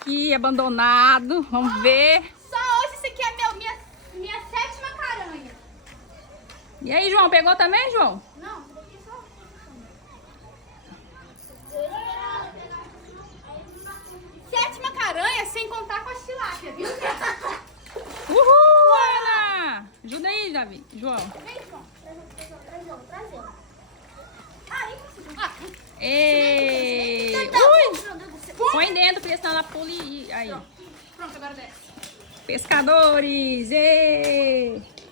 aqui, abandonado. Vamos ver. Só hoje isso aqui é minha 7ª caranha. E aí, João, pegou também, João? Não, isso daqui é só. 7ª caranha, sem contar com a tilápia, viu? Uhul, Ana! Ajuda aí, Davi. João. Vem, João. Traz ele. Aí, Ei! Ui! Põe dentro, porque senão ela pula e... Aí. Pronto, agora desce. Pescadores! Ei!